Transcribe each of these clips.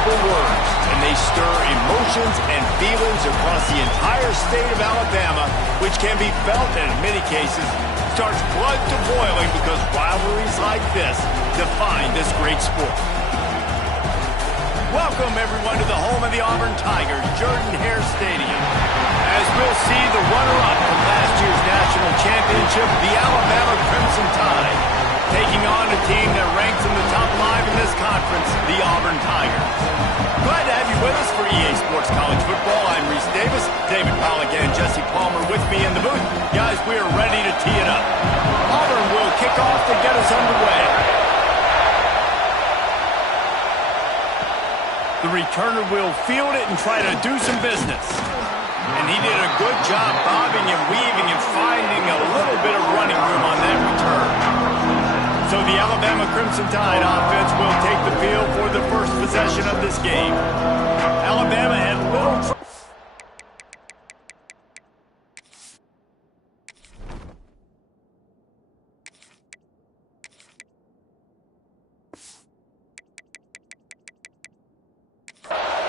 simple words, and they stir emotions and feelings across the entire state of Alabama, which can be felt and in many cases starts blood to boiling because rivalries like this define this great sport. Welcome, everyone, to the home of the Auburn Tigers, Jordan-Hare Stadium. As we'll see the runner-up from last year's national championship, the Alabama Crimson Tide, taking on a team that ranks in the top 5 in this conference, the Auburn Tigers. Glad to have you with us for EA Sports College Football. I'm Reese Davis, David Pollack and Jesse Palmer with me in the booth. Guys, we are ready to tee it up. Auburn will kick off to get us underway. The returner will field it and try to do some business. And he did a good job bobbing and weaving and finding a little bit of running room on that return. So the Alabama Crimson Tide offense will take the field for the first possession of this game. Alabama had little trouble.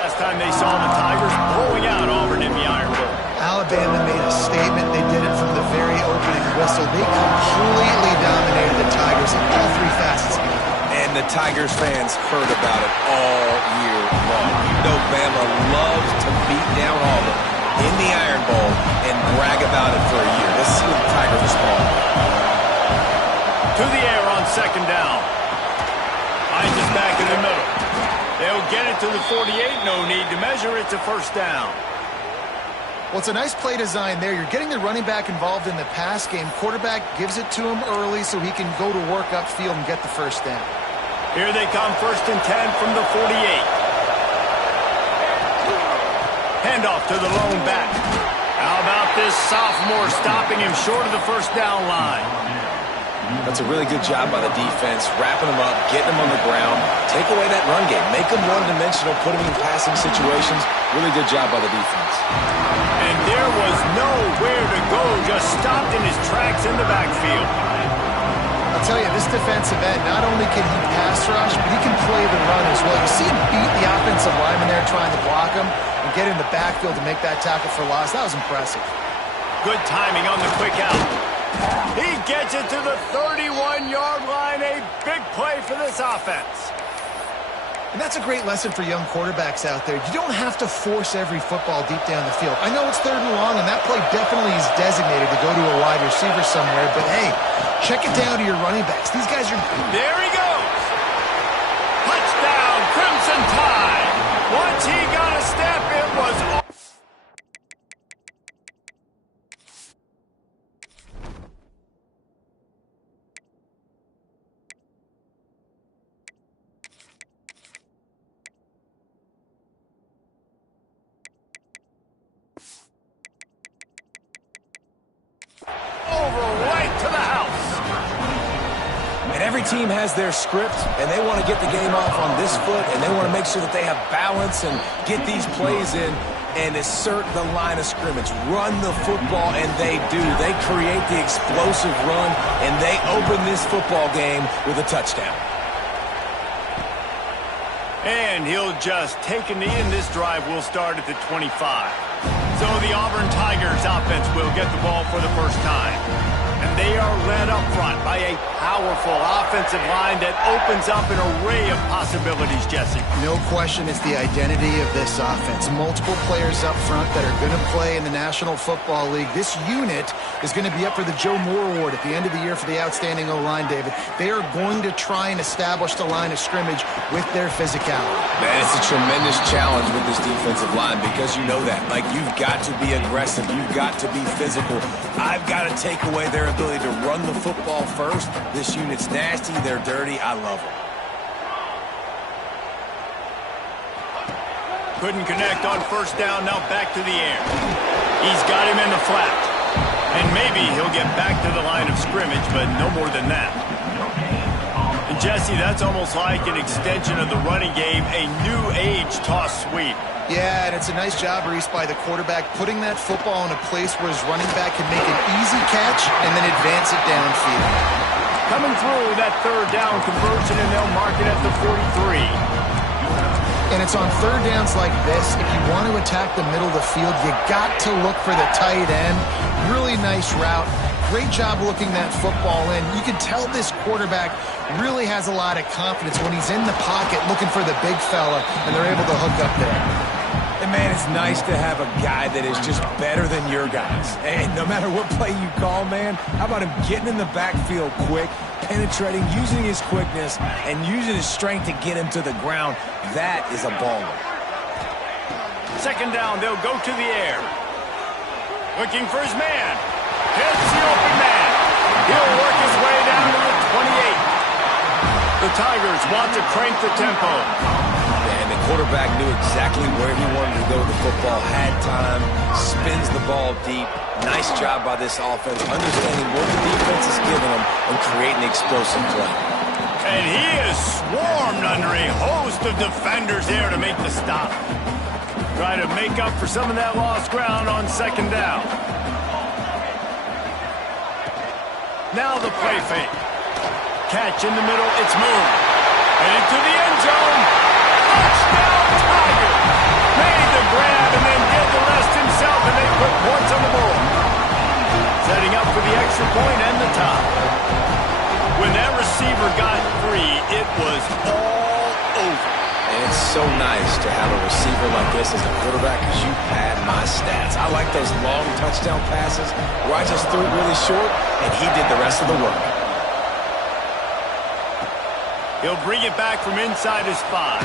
Last time they saw the Tigers blowing out Auburn in the Iron Bowl. Alabama made a statement. They did it from the very opening whistle. They completely dominated the Tigers in all 3 facets. And the Tigers fans heard about it all year long. You know Bama loves to beat down Auburn in the Iron Bowl and brag about it for a year. Let's see what the Tigers respond. To the air on second down. Hines is back in the middle. They'll get it to the 48. No need to measure it to first down. Well, it's a nice play design there. You're getting the running back involved in the pass game. Quarterback gives it to him early so he can go to work upfield and get the first down. Here they come, 1st and 10 from the 48. Handoff to the lone back. How about this sophomore stopping him short of the first down line? That's a really good job by the defense, wrapping them up, getting them on the ground, take away that run game, make them one-dimensional, put them in passing situations. Really good job by the defense. And there was nowhere to go, just stopped in his tracks in the backfield. I'll tell you, this defensive end, not only can he pass rush, but he can play the run as well. You see him beat the offensive lineman there trying to block him and get in the backfield to make that tackle for loss. That was impressive. Good timing on the quick out. He gets it to the 31-yard line. A big play for this offense. And that's a great lesson for young quarterbacks out there. You don't have to force every football deep down the field. I know it's 3rd and long, and that play definitely is designated to go to a wide receiver somewhere. But, hey, check it down to your running backs. These guys are... There he goes. Touchdown, Crimson Tide. Once he got a step, it was... Every team has their script, and they want to get the game off on this foot, and they want to make sure that they have balance and get these plays in and assert the line of scrimmage. Run the football, and they do. They create the explosive run, and they open this football game with a touchdown. And he'll just take a knee, and this drive will start at the 25. So the Auburn Tigers offense will get the ball for the first time. And they are led up front by a powerful offensive line that opens up an array of possibilities, Jesse. No question it's the identity of this offense. Multiple players up front that are going to play in the National Football League. This unit is going to be up for the Joe Moore Award at the end of the year for the outstanding O-line, David. They are going to try and establish the line of scrimmage with their physicality. Man, it's a tremendous challenge with this defensive line because you know that. Like, you've got to be aggressive. You've got to be physical. I've got to take away their ability to run the football first. This unit's nasty. They're dirty. I love them. Couldn't connect on first down. Now back to the air. He's got him in the flat. And maybe he'll get back to the line of scrimmage, but no more than that. And Jesse, that's almost like an extension of the running game, a new age toss sweep. Yeah, and it's a nice job, Reese, by the quarterback, putting that football in a place where his running back can make an easy catch and then advance it downfield. Coming through that 3rd down conversion, and they'll mark it at the 43. And it's on third downs like this. If you want to attack the middle of the field, you got to look for the tight end. Really nice route. Great job looking that football in. You can tell this quarterback really has a lot of confidence when he's in the pocket looking for the big fella, and they're able to hook up there. And, man, it's nice to have a guy that is just better than your guys. And no matter what play you call, man, how about him getting in the backfield quick, penetrating, using his quickness, and using his strength to get him to the ground. That is a baller. Second down, they'll go to the air. Looking for his man. Hits the open man. He'll work his way down to the 28. The Tigers want to crank the tempo. And the quarterback knew exactly where he wanted to go with the football, had time, spins the ball deep. Nice job by this offense, understanding what the defense is giving them and creating explosive play. And he is swarmed under a host of defenders there to make the stop. Try to make up for some of that lost ground on second down. Now the play fake. Catch in the middle, it's moved. And into the end zone. Touchdown Tigers! Made the grab and then did the rest himself, and they put points on the board. Setting up for the extra point and the tie. When that receiver got free, it was all over. And it's so nice to have a receiver like this as a quarterback because you pad my stats. I like those long touchdown passes where I just threw it really short and he did the rest of the work. He'll bring it back from inside his 5.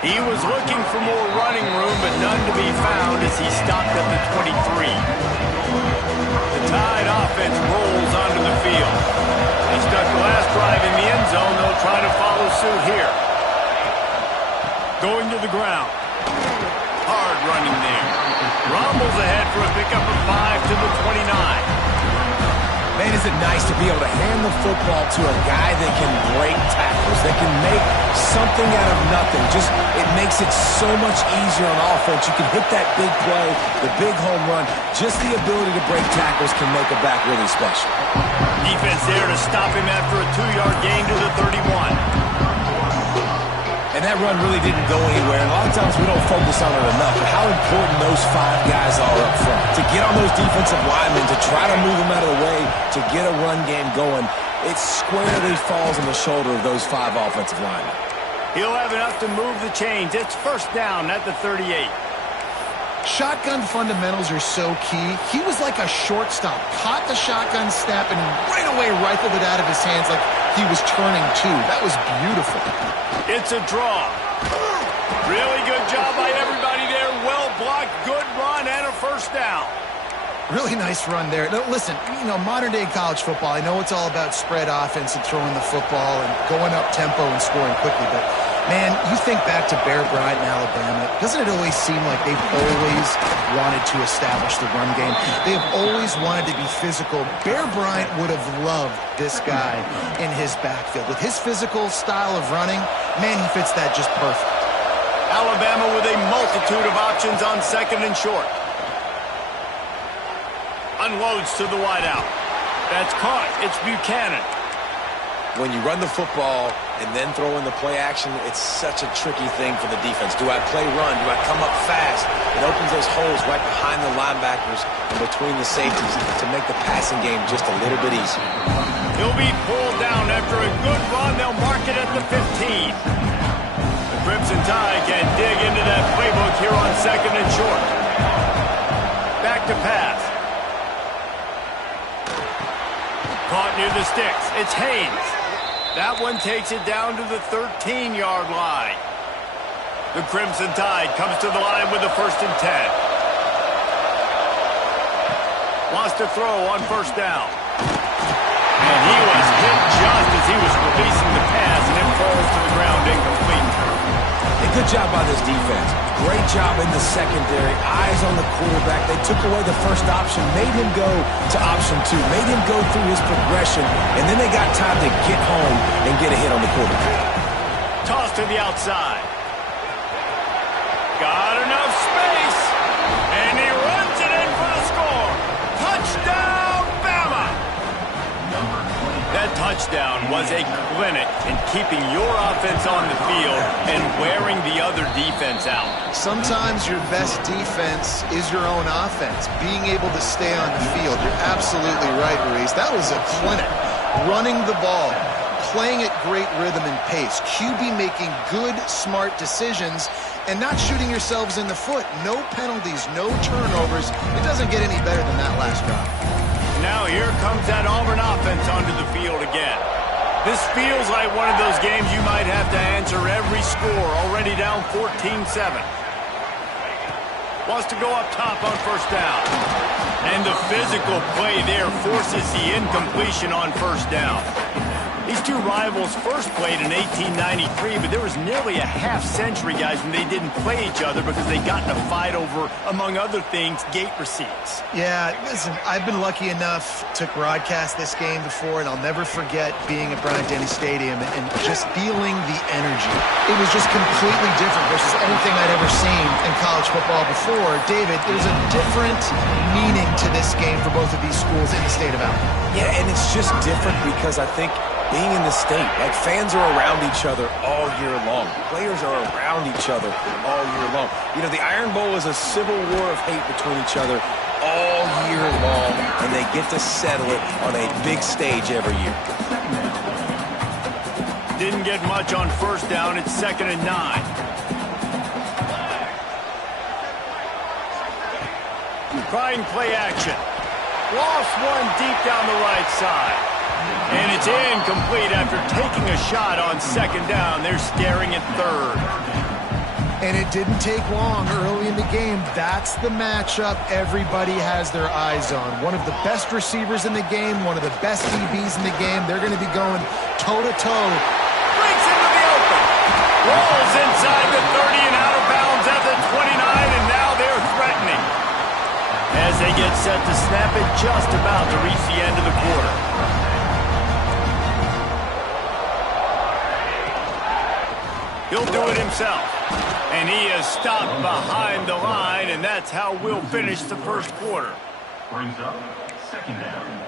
He was looking for more running room, but none to be found as he stopped at the 23. The Tide offense rolls onto the field. They stuck the last drive in the end zone. They'll try to follow suit here. Going to the ground. Hard running there. Rumbles ahead for a pickup of 5 to the 29. Man, is it nice to be able to hand the football to a guy that can break tackles, that can make something out of nothing. Just, it makes it so much easier on offense. You can hit that big play, the big home run. Just the ability to break tackles can make a back really special. Defense there to stop him after a 2-yard gain to the 31. And that run really didn't go anywhere. And a lot of times we don't focus on it enough, but how important those 5 guys are up front. To get on those defensive linemen, to try to move them out of the way, to get a run game going, it squarely falls on the shoulder of those 5 offensive linemen. He'll have enough to move the chains. It's first down at the 38. Shotgun fundamentals are so key. He was like a shortstop. Caught the shotgun snap and right away rifled it out of his hands like he was turning too. That was beautiful. It's a draw. Really good job by everybody there. Well blocked, good run, and a first down. Really nice run there. Now, listen, modern-day college football, I know it's all about spread offense and throwing the football and going up tempo and scoring quickly, but, man, you think back to Bear Bryant in Alabama, doesn't it always seem like they've always wanted to establish the run game? They have always wanted to be physical. Bear Bryant would have loved this guy in his backfield. With his physical style of running, man, he fits that just perfect. Alabama with a multitude of options on second and short. Unloads to the wideout. That's caught. It's Buchanan. When you run the football and then throw in the play action, it's such a tricky thing for the defense. Do I play run? Do I come up fast? It opens those holes right behind the linebackers and between the safeties to make the passing game just a little bit easier. He'll be pulled down after a good run. They'll mark it at the 15. The Crimson Tide can dig into that playbook here on second and short. Back to pass. Caught near the sticks. It's Haynes. That one takes it down to the 13-yard line. The Crimson Tide comes to the line with the 1st and 10. Wants to throw on first down. And he was hit just as he was releasing the pass, and it falls to the ground incomplete. A good job by this defense. Great job in the secondary. Eyes on the quarterback. They took away the first option, made him go to option 2, made him go through his progression, and then they got time to get home and get a hit on the quarterback. Toss to the outside. Got enough space, and he runs it in for the score. Touchdown, Bama! That touchdown was a clinic in keeping your offense on the field and wearing the other defense out. Sometimes your best defense is your own offense, being able to stay on the field. You're absolutely right, Maurice. That was a clinic. Running the ball, playing at great rhythm and pace, QB making good, smart decisions, and not shooting yourselves in the foot. No penalties, no turnovers. It doesn't get any better than that last drive. Now here comes that Auburn offense onto the field again. This feels like one of those games you might have to answer every score, already down 14-7. Wants to go up top on first down. And the physical play there forces the incompletion on first down. These two rivals first played in 1893, but there was nearly a half-century, guys, when they didn't play each other because they got in a fight over, among other things, gate receipts. Yeah, listen, I've been lucky enough to broadcast this game before, and I'll never forget being at Bryant-Denny Stadium and just feeling the energy. It was just completely different versus anything I'd ever seen in college football before. David, there's a different meaning to this game for both of these schools in the state of Alabama. Yeah, and it's just different because I think being in the state, like fans are around each other all year long. Players are around each other all year long. You know, the Iron Bowl is a civil war of hate between each other all year long, and they get to settle it on a big stage every year. Didn't get much on first down. It's 2nd and 9. Trying play action. Lost one deep down the right side. And it's incomplete after taking a shot on 2nd down. They're staring at 3rd. And it didn't take long early in the game. That's the matchup everybody has their eyes on. One of the best receivers in the game, one of the best DBs in the game. They're going to be going toe-to-toe. Breaks into the open. Rolls inside the 30 and out of bounds at the 29, and now they're threatening. As they get set to snap it, just about to reach the end of the quarter. He'll do it himself. And he is stopped behind the line, and that's how we'll finish the first quarter. Brings up 2nd down.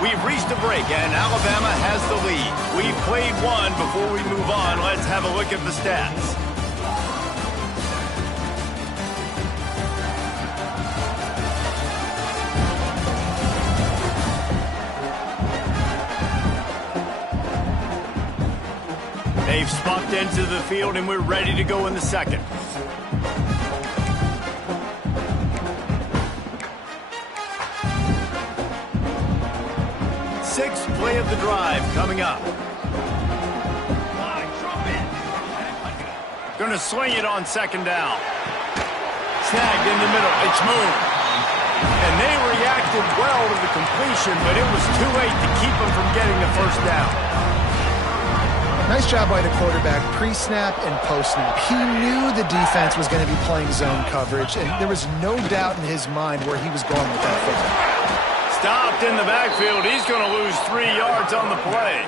We've reached a break, and Alabama has the lead. We've played one. Before we move on, let's have a look at the stats. They've spunked into the field, and we're ready to go in the second. Sixth play of the drive coming up. Going to swing it on 2nd down. Snagged in the middle. It's moved. And they reacted well to the completion, but it was too late to keep them from getting the first down. Nice job by the quarterback, pre-snap and post-snap. He knew the defense was going to be playing zone coverage, and there was no doubt in his mind where he was going with that football. Stopped in the backfield. He's going to lose 3 yards on the play.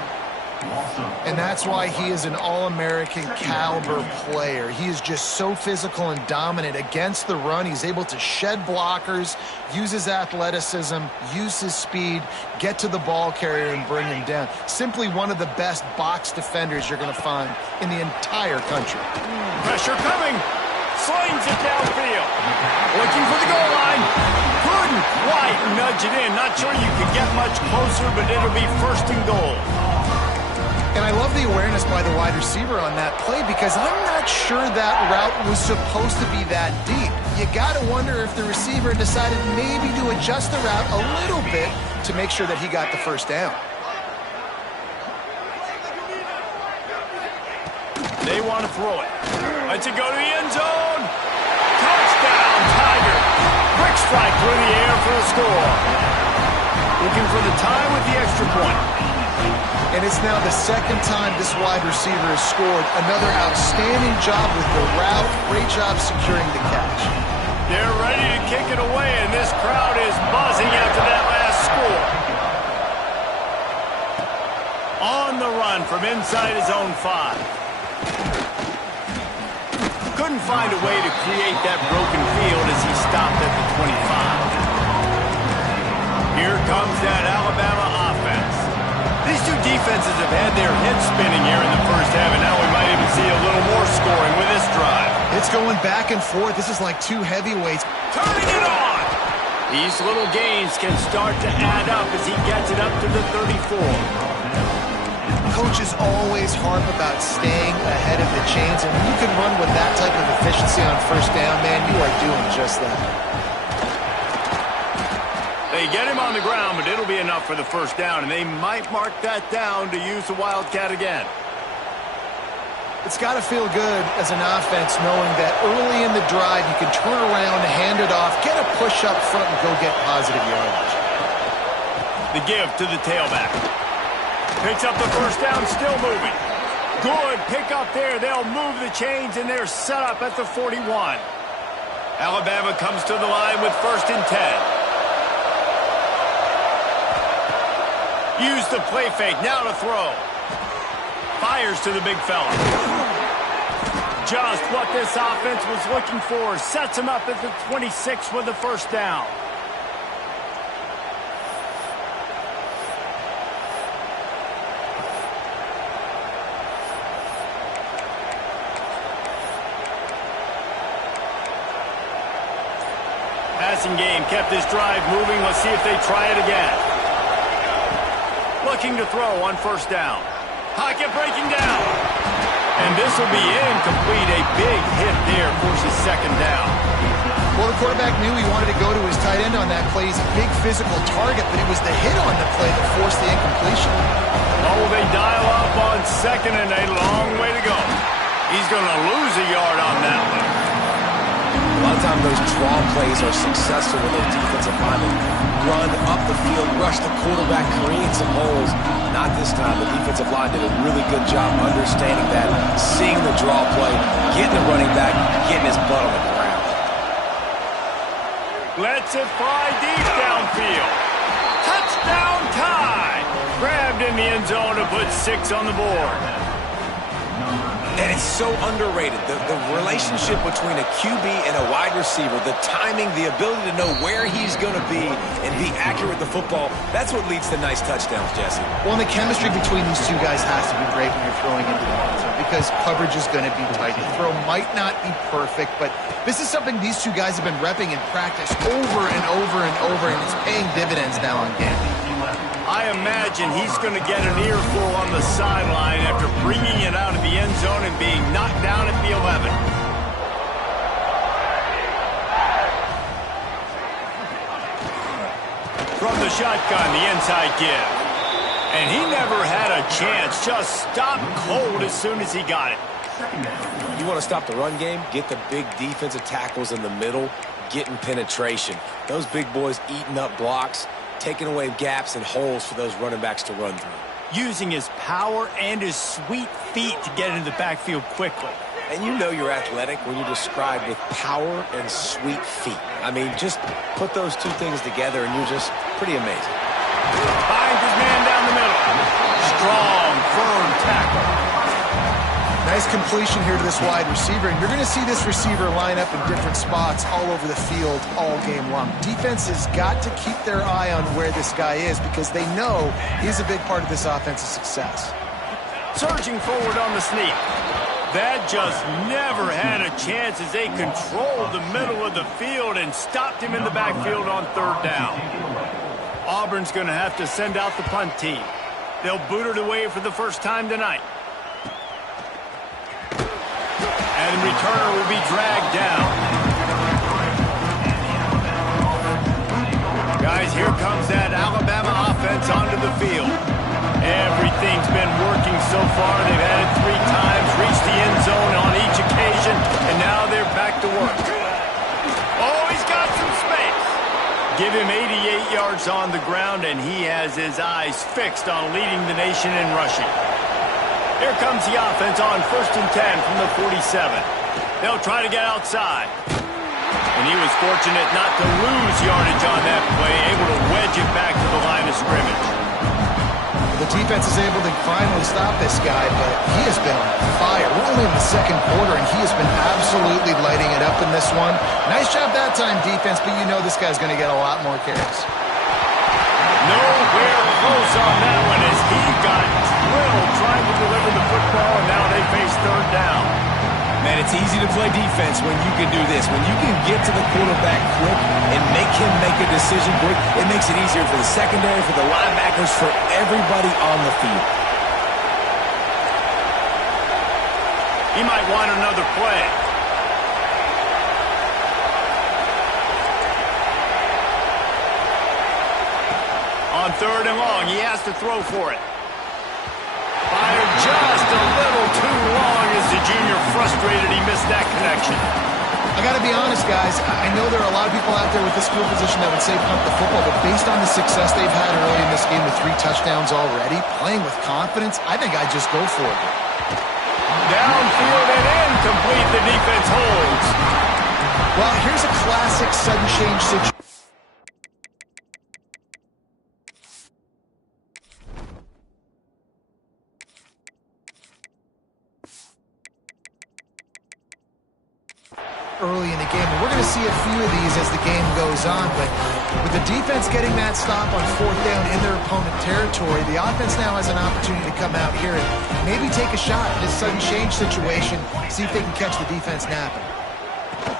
And that's why he is an All-American caliber player. He is just so physical and dominant against the run. He's able to shed blockers, use his athleticism, use his speed, get to the ball carrier and bring him down. Simply one of the best box defenders you're going to find in the entire country. Pressure coming. Slings it downfield. Looking for the goal line. Couldn't quite nudge it in. Not sure you could get much closer, but it'll be 1st and goal. And I love the awareness by the wide receiver on that play because I'm not sure that route was supposed to be that deep. You got to wonder if the receiver decided maybe to adjust the route a little bit to make sure that he got the first down. They want to throw it. Lets it go to the end zone. Touchdown, Tiger. Quick strike through the air for the score. Looking for the tie with the extra point. And it's now the 2nd time this wide receiver has scored. Another outstanding job with the route. Great job securing the catch. They're ready to kick it away, and this crowd is buzzing after that last score. On the run from inside his own 5. Couldn't find a way to create that broken field as he stopped at the 25. Here comes that Alabama offense. These two defenses have had their heads spinning here in the first half, and now we might even see a little more scoring with this drive. It's going back and forth. This is like two heavyweights. Turning it on! These little gains can start to add up as he gets it up to the 34. Coaches always harp about staying ahead of the chains, and when you can run with that type of efficiency on first down, man, you are doing just that. They get him on the ground, but it'll be enough for the first down, and they might mark that down to use the Wildcat again. It's got to feel good as an offense knowing that early in the drive you can turn around, hand it off, get a push up front, and go get positive yardage. The give to the tailback. Picks up the first down, still moving. Good pick up there. They'll move the chains, and they're set up at the 41. Alabama comes to the line with 1st and 10. Use the play fake, now to throw. Fires to the big fella. Just what this offense was looking for. Sets him up at the 26 with the first down. Passing game kept this drive moving. Let's see if they try it again. Looking to throw on first down. Pocket breaking down. And this will be incomplete. A big hit there forces second down. Well, the quarterback knew he wanted to go to his tight end on that play. He's a big physical target, but it was the hit on the play that forced the incompletion. Oh, they dial up on 2nd and a long way to go. He's going to lose a yard on that one. A lot of times those draw plays are successful when those defensive linemen run up the field, rush the quarterback, create some holes. Not this time. The defensive line did a really good job understanding that, seeing the draw play, getting the running back, getting his butt on the ground. Lets it fly deep downfield. Touchdown tie! Grabbed in the end zone to put 6 on the board. And it's so underrated. The relationship between a QB and a wide receiver, the timing, the ability to know where he's going to be and be accurate with the football, that's what leads to nice touchdowns, Jesse. Well, and the chemistry between these two guys has to be great when you're throwing into the end zone because coverage is going to be tight. The throw might not be perfect, but this is something these two guys have been repping in practice over and over and over, and it's paying dividends now on game. I imagine he's going to get an earful on the sideline after bringing it out of the end zone and being knocked down at the 11. From the shotgun, the inside give. And he never had a chance. Just stopped cold as soon as he got it. You want to stop the run game? Get the big defensive tackles in the middle, getting penetration. Those big boys eating up blocks, taking away gaps and holes for those running backs to run through. Using his power and his sweet feet to get into the backfield quickly. And you know you're athletic when you're described with power and sweet feet. I mean, just put those two things together and you're just pretty amazing. Finds his man down the middle. Strong, firm tackle. Nice completion here to this wide receiver, and you're going to see this receiver line up in different spots all over the field all game long. Defense has got to keep their eye on where this guy is because they know he's a big part of this offense's success. Surging forward on the sneak. That just never had a chance as they controlled the middle of the field and stopped him in the backfield on 3rd down. Auburn's going to have to send out the punt team. They'll boot it away for the first time tonight. And the returner will be dragged down. Guys, here comes that Alabama offense onto the field. Everything's been working so far. They've had it 3 times, reached the end zone on each occasion, and now they're back to work. Oh, he's got some space. Give him 88 yards on the ground, and he has his eyes fixed on leading the nation in rushing. Here comes the offense on 1st and 10 from the 47. They'll try to get outside. And he was fortunate not to lose yardage on that play, able to wedge it back to the line of scrimmage. The the defense is able to finally stop this guy, but he has been on fire. We're only in the second quarter, and he has been absolutely lighting it up in this one. Nice job that time, defense, but you know this guy's going to get a lot more carries. Nowhere close on that one as he got drilled trying to deliver the football, and now they face third down. Man, it's easy to play defense when you can do this. When you can get to the quarterback quick and make him make a decision quick, it makes it easier for the secondary, for the linebackers, for everybody on the field. He might want another play. On third and long, he has to throw for it. Fired just a little too long as the junior frustrated he missed that connection. I got to be honest, guys. I know there are a lot of people out there with this field position that would say punt the football, but based on the success they've had early in this game with 3 touchdowns already, playing with confidence, I think I'd just go for it. Downfield and incomplete, the defense holds. Well, here's a classic sudden change situation. Early in the game, and we're going to see a few of these as the game goes on, but with the defense getting that stop on 4th down in their opponent territory, the offense now has an opportunity to come out here and maybe take a shot in this sudden change situation, see if they can catch the defense napping.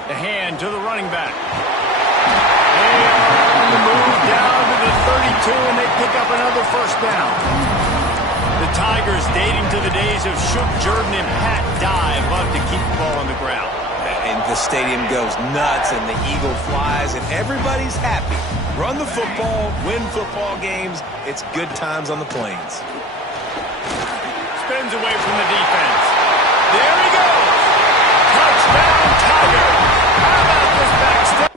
The hand to the running back. They are on the move down to the 32, and they pick up another first down. The Tigers, dating to the days of Shook Jordan and Pat Dye, love to keep the ball on the ground. And the stadium goes nuts, and the eagle flies, and everybody's happy. Run the football, win football games. It's good times on the plains. Spins away from the defense. There he goes. Touchdown, Tiger. How about this back step?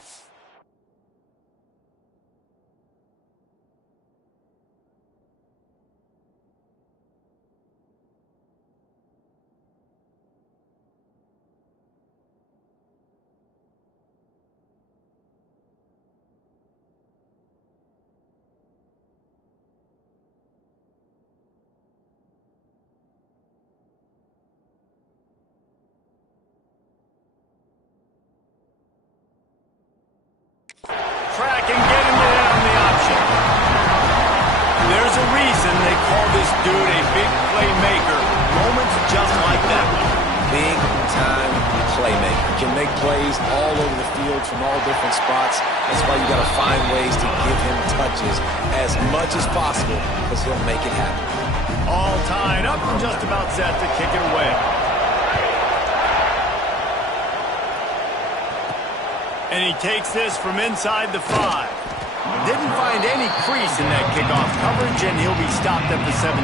Track and get him down the option. There's a reason they call this dude a big playmaker. Moments just like that one. Big time playmaker. Can make plays all over the field from all different spots. That's why you got to find ways to give him touches as much as possible, because he'll make it happen. All tied up and just about set to kick it away. And he takes this from inside the 5. Didn't find any crease in that kickoff coverage, and he'll be stopped at the 17.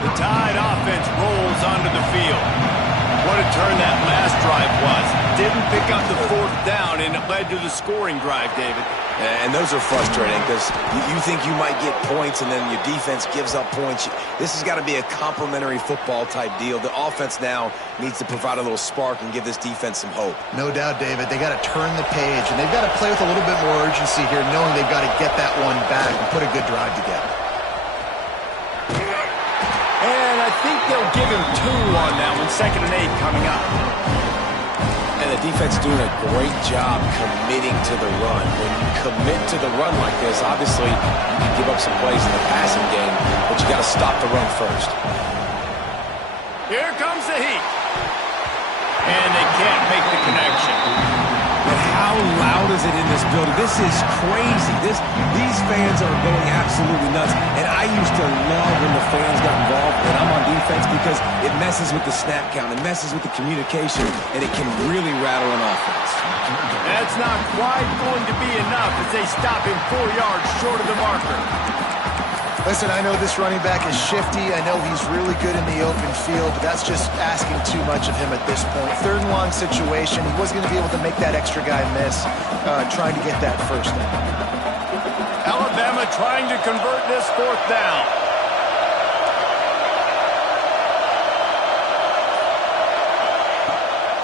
The Tide offense rolls onto the field. What a turn that last drive was. Didn't pick up the 4th down, and it led to the scoring drive, David. And those are frustrating because you think you might get points and then your defense gives up points. This has got to be a complementary football type deal. The offense now needs to provide a little spark and give this defense some hope. No doubt, David. They got to turn the page, and they've got to play with a little bit more urgency here, knowing they've got to get that one back and put a good drive together. And I think they'll give him 2 on that one. 2nd and 8 coming up. And the defense doing a great job committing to the run. When you commit to the run like this, obviously you can give up some plays in the passing game, but you got to stop the run first. Here comes the heat. And they can't make the connection. But how loud is it in this building? This is crazy. These fans are going absolutely nuts. And I used to love when the fans got involved when I'm on defense because it messes with the snap count. It messes with the communication, and it can really rattle an offense. That's not quite going to be enough as they stop him 4 yards short of the marker. Listen, I know this running back is shifty. I know he's really good in the open field, but that's just asking too much of him at this point. 3rd and long situation. He wasn't going to be able to make that extra guy miss, trying to get that first down. Alabama trying to convert this 4th down.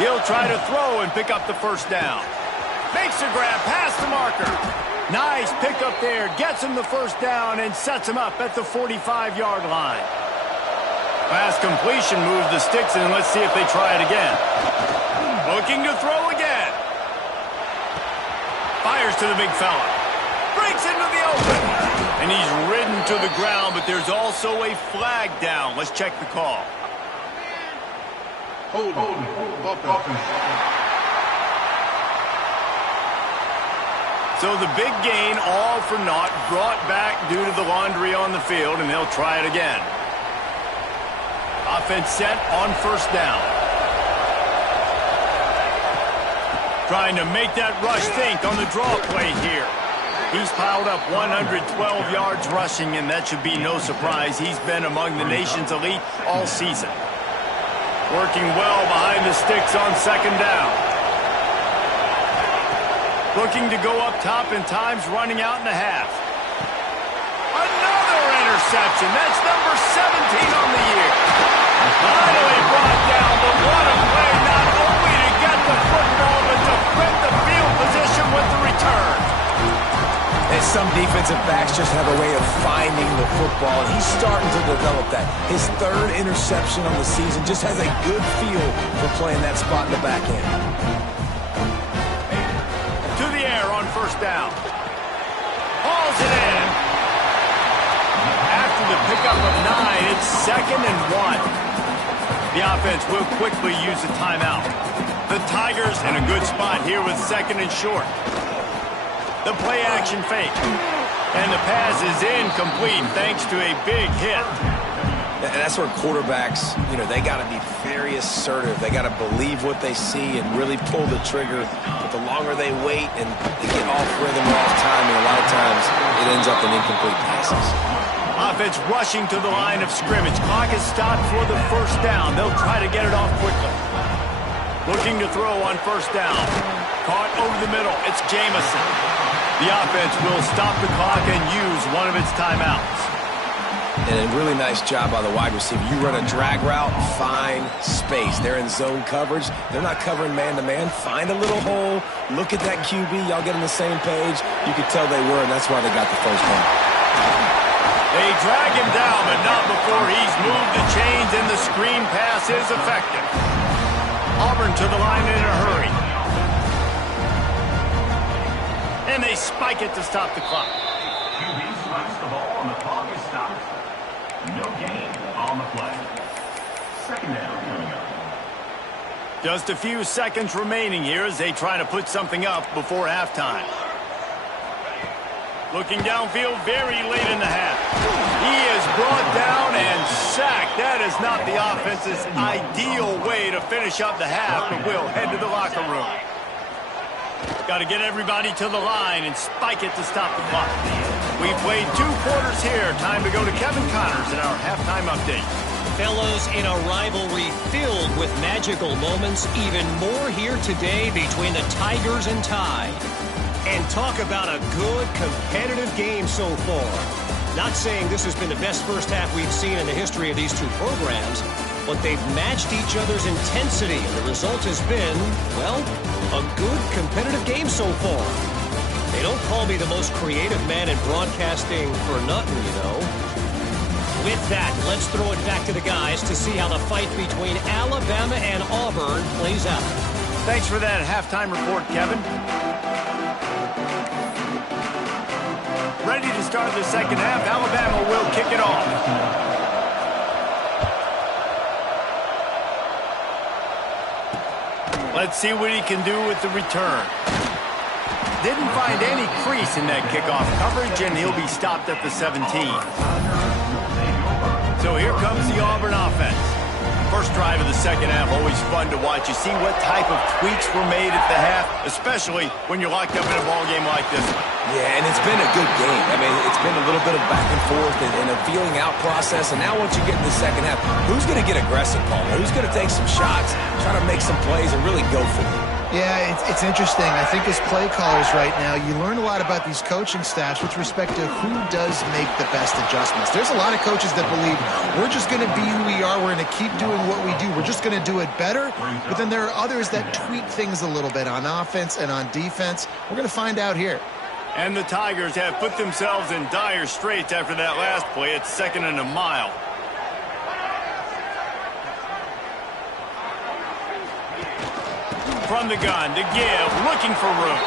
He'll try to throw and pick up the first down. Makes a grab past the marker. Nice pickup there. Gets him the first down and sets him up at the 45-yard line. Pass completion moves the sticks in. Let's see if they try it again. Looking to throw again. Fires to the big fella. Breaks into the open. And he's ridden to the ground, but there's also a flag down. Let's check the call. Hold on. So the big gain, all for naught, brought back due to the laundry on the field, and they'll try it again. Offense set on first down. Trying to make that rush think on the draw play here. He's piled up 112 yards rushing, and that should be no surprise. He's been among the nation's elite all season. Working well behind the sticks on second down. Looking to go up top, and time's running out in the half. Another interception. That's number 17 on the year. Finally brought down, but what a play, not only to get the football, but to flip the field position with the return. And some defensive backs just have a way of finding the football, and he's starting to develop that. His third interception on the season just has a good feel for playing that spot in the back end. To the air on first down. Hauls it in. After the pickup of 9, it's 2nd and 1. The offense will quickly use a timeout. The Tigers in a good spot here with 2nd and short. The play action fake. And the pass is incomplete thanks to a big hit. And that's where quarterbacks, they got to be very assertive. They got to believe what they see and really pull the trigger. But the longer they wait and they get off rhythm or off timing, a lot of times it ends up in incomplete passes. Offense rushing to the line of scrimmage. Clock is stopped for the first down. They'll try to get it off quickly. Looking to throw on first down. Caught over the middle. It's Jamison. The offense will stop the clock and use one of its timeouts. And a really nice job by the wide receiver. You run a drag route, find space. They're in zone coverage. They're not covering man-to-man. Find a little hole. Look at that QB. Y'all get on the same page. You could tell they were, and that's why they got the first down. They drag him down, but not before he's moved the chains, and the screen pass is effective. Auburn to the line in a hurry. And they spike it to stop the clock. QB strikes the ball and the clock is stopped. No gain on the play. 2nd down coming up. Just a few seconds remaining here as they try to put something up before halftime. Looking downfield very late in the half. He is brought down and sacked. That is not the offense's ideal way to finish up the half, but we'll head to the locker room. Got to get everybody to the line and spike it to stop the clock. We played 2 quarters here. Time to go to Kevin Connors in our halftime update. Fellows, in a rivalry filled with magical moments, even more here today between the Tigers and Tide. And talk about a good, competitive game so far. Not saying this has been the best first half we've seen in the history of these 2 programs, but they've matched each other's intensity, and the result has been, well, a good, competitive game so far. They don't call me the most creative man in broadcasting for nothing, With that, let's throw it back to the guys to see how the fight between Alabama and Auburn plays out. Thanks for that halftime report, Kevin. Ready to start the second half. Alabama will kick it off. Let's see what he can do with the return. Didn't find any crease in that kickoff coverage, and he'll be stopped at the 17. So here comes the Auburn offense. First drive of the second half, always fun to watch. You see what type of tweaks were made at the half, especially when you're locked up in a ball game like this one. Yeah, and it's been a good game. I mean, it's been a little bit of back and forth and a feeling out process. And now once you get in the second half, who's going to get aggressive, Paul? Who's going to take some shots, try to make some plays, and really go for it? Yeah, it's interesting. I think as play callers right now, you learn a lot about these coaching staffs with respect to who does make the best adjustments. There's a lot of coaches that believe we're just going to be who we are. We're going to keep doing what we do. We're just going to do it better. But then there are others that tweak things a little bit on offense and on defense. We're going to find out here. And the Tigers have put themselves in dire straits after that last play. It's 2nd and a mile. From the gun to give, looking for room.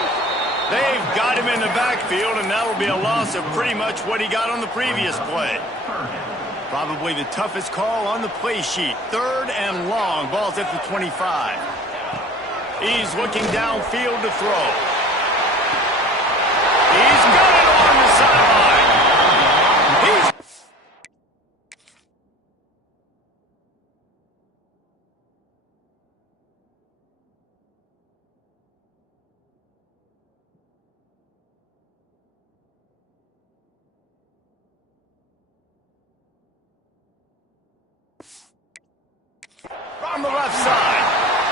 They've got him in the backfield, and that will be a loss of pretty much what he got on the previous play. Probably the toughest call on the play sheet. 3rd and long. Ball's at the 25. He's looking downfield to throw. He's got it on the sideline. On the left side.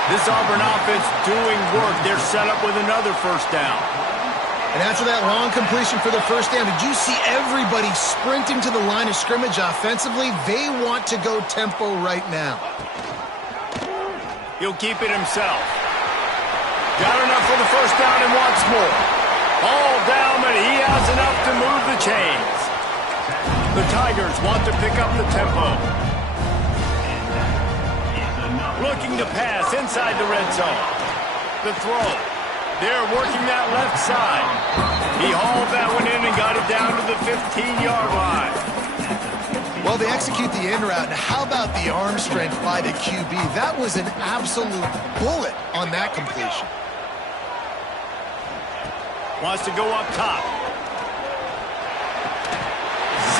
This Auburn offense doing work. They're set up with another 1st down. And after that long completion for the 1st down, did you see everybody sprinting to the line of scrimmage offensively? They want to go tempo right now. He'll keep it himself. Got enough for the 1st down and wants more. All down, but he has enough to move the chains. The Tigers want to pick up the tempo. Looking to pass inside the red zone. The throw. They're working that left side. He hauled that one in and got it down to the 15-yard line. Well, they execute the in route. And how about the arm strength by the QB? That was an absolute bullet on that completion. Wants to go up top.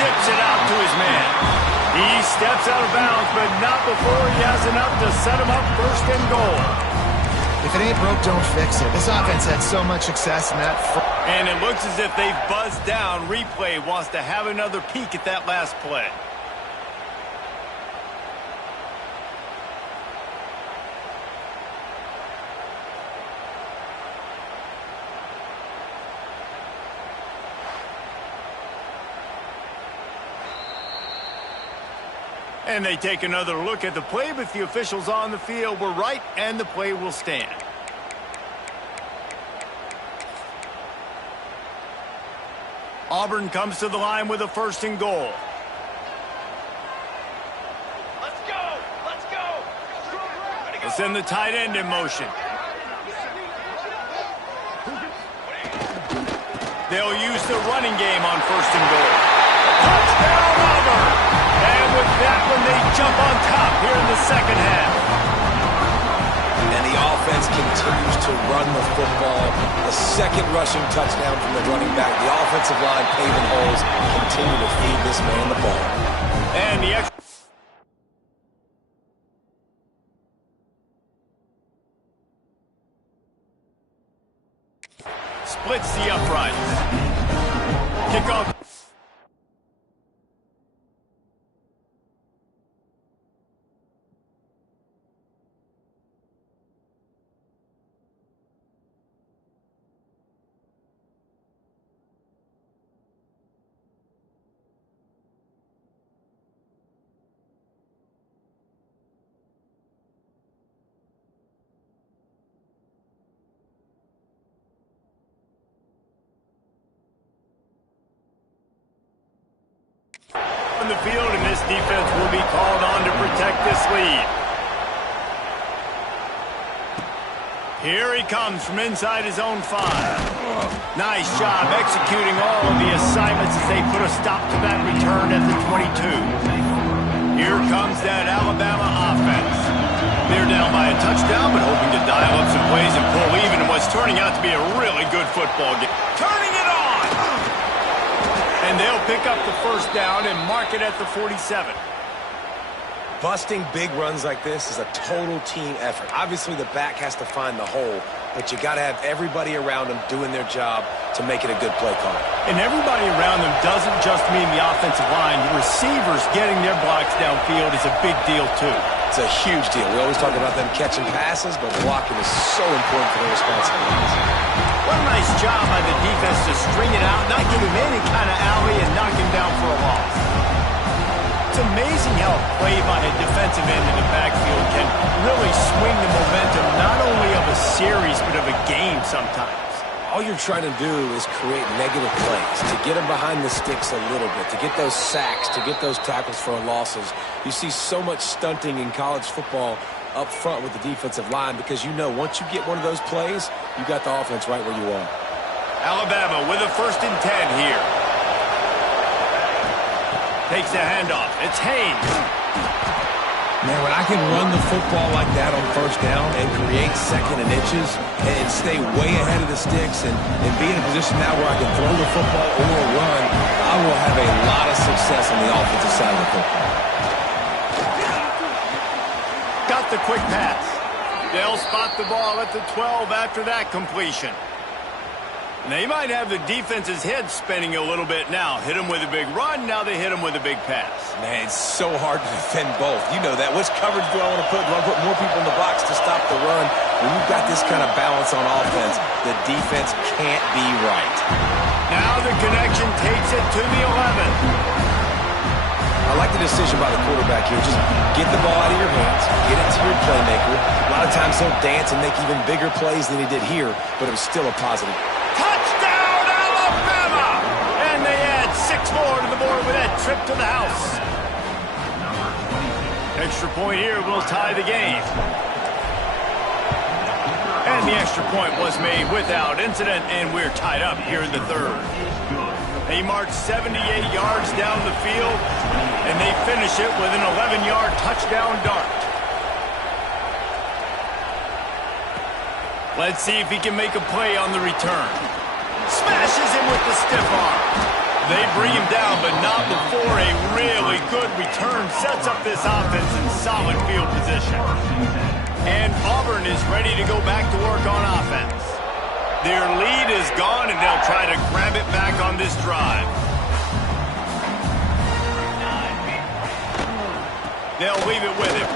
Zips it out to his man. He steps out of bounds, but not before he has enough to set him up 1st and goal. If it ain't broke, don't fix it. This offense had so much success in that. And it looks as if they've buzzed down. Replay wants to have another peek at that last play. And they take another look at the play, but the officials on the field were right, and the play will stand. Auburn comes to the line with a 1st and goal. Let's go! Let's go! They'll send the tight end in motion. They'll use the running game on 1st and goal. Touchdown, Auburn! And with that one, they jump on top here in the 2nd half. And the offense continues to run the football. The 2nd rushing touchdown from the running back. The offensive line paving holes. Continue to feed this man the ball. And the extra... splits the uprights. Kickoff. On the field, and this defense will be called on to protect this lead. Here he comes from inside his own 5. Nice job executing all of the assignments as they put a stop to that return at the 22. Here comes that Alabama offense. They're down by a touchdown, but hoping to dial up some plays and pull even in what's turning out to be a really good football game. Turning it on! And they'll pick up the 1st down and mark it at the 47. Busting big runs like this is a total team effort. Obviously, the back has to find the hole, but you got to have everybody around them doing their job to make it a good play call. And everybody around them doesn't just mean the offensive line. The receivers getting their blocks downfield is a big deal, too. It's a huge deal. We always talk about them catching passes, but blocking is so important for their responsibilities. What a nice job by the defense to string it out, not give him any kind of alley, and knock him down for a loss. It's amazing how play by a defensive end in the backfield can really swing the momentum not only of a series, but of a game sometimes. all you're trying to do is create negative plays, to get them behind the sticks a little bit, to get those sacks, to get those tackles for losses. You see so much stunting in college football up front with the defensive line because you know once you get one of those plays, you got the offense right where you are. Alabama with a 1st and 10 here. Takes the handoff. It's Haynes. Man, when I can run the football like that on 1st down and create 2nd and inches and stay way ahead of the sticks and be in a position now where I can throw the football or run, I will have a lot of success on the offensive side of the football. Got the quick pass. They'll spot the ball at the 12 after that completion. They might have the defense's head spinning a little bit now. Hit them with a big run, now they hit them with a big pass. Man, it's so hard to defend both. You know that. Which coverage do I want to put? Do I put more people in the box to stop the run? When you've got this kind of balance on offense, the defense can't be right. Now the connection takes it to the 11. I like the decision by the quarterback here. Just get the ball out of your hands, get it to your playmaker. A lot of times he'll dance and make even bigger plays than he did here, but it was still a positive. Touchdown, Alabama! And they add 6 more to the board with that trip to the house. Extra point here will tie the game. And the extra point was made without incident, and we're tied up here in the 3rd. They march 78 yards down the field, and they finish it with an 11-yard touchdown dart. Let's see if he can make a play on the return. Smashes him with the stiff arm. They bring him down, but not before a really good return sets up this offense in solid field position. And Auburn is ready to go back to work on offense. Their lead is gone, and they'll try to grab it back on this drive. They'll leave it with him.